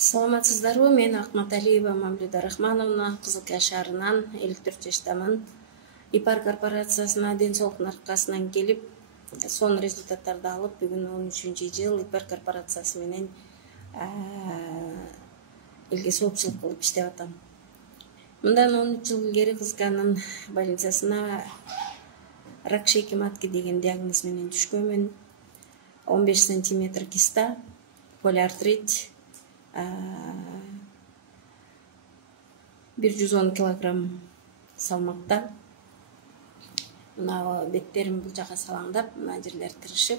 Саламатсыздарбы? Мен Акматалиева Мамлюда Рахмановна, Кызылкая шаарынан 54 жаштамын. ИПАР корпорациясына ден соолуктун аркасынан келип, сонун результаттарды алып, бүгүн 13-жыл ИПАР корпорациясы менен элге соопчулук кылып иштеп атам. Мындан 13 жыл илгери Кызылкаянын больницасына рак шейки матки деген диагноз менен түшкөнмүн. 15 сантиметр киста, полиартрит, 110 килограмм салмакта. Мына беттерим бул жака салаңдап, мына жерлер тырышып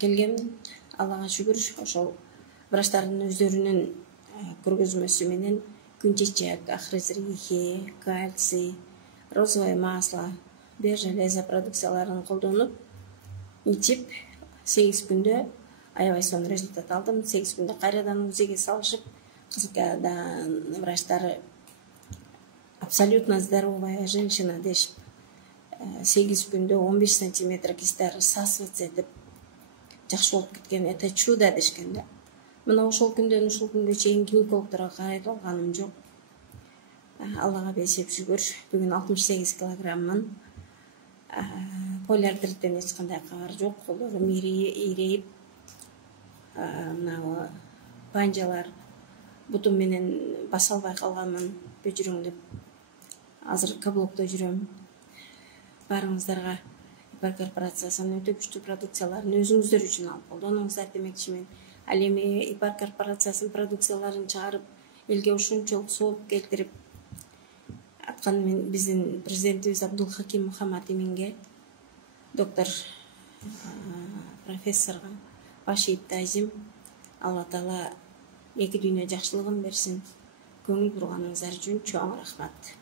келген. Аллага шүгүр, ошол врачтардын өздөрүнүн көргөзмөсү менен күнчечек, ахризрихи, кальций, розовое масло, б железо продукцияларын колдонуп, ичип 8 күндө аябай сонун результат алдым. 8 күндө кайрадан УЗИге салышып, Кызылкаядан врачтары абсолютно здоровая женщина дешип, 8 күндө 15 сантиметр киста рассасываться этип жакшы болуп кеткен. Это чудо дешкен да. Мына ошол күндөн ушул күнгө чейин гинекологдорго кайрылганым жок. Аллага бесеп шүгүр, бүгүн 68 килограммын. Полиартриттен эч кандай кабар жок. Колдорум ийрейип, мына панжалар бутум менен баса албай калганмын, бөжүрөңдөп. Азыр каблукта жүрөм. Баарыңыздарга ИПАР корпорациясынын өтө күчтүү продукцияларын өзүңүздөр үчүн алып колдонуңуздар демекчимин. Ал эми ИПАР корпорациясынын продукцияларын чыгарып, элге ушунчалык сооп келтирип аткан биздин президентибиз Абдулхаким Мухаммад Эминге, доктор профессорго баш ийип таазим. Алла Таала эки дүйнө жакшылыгын берсин. Көңүл бурганыңыздар үчүн чоң рахмат.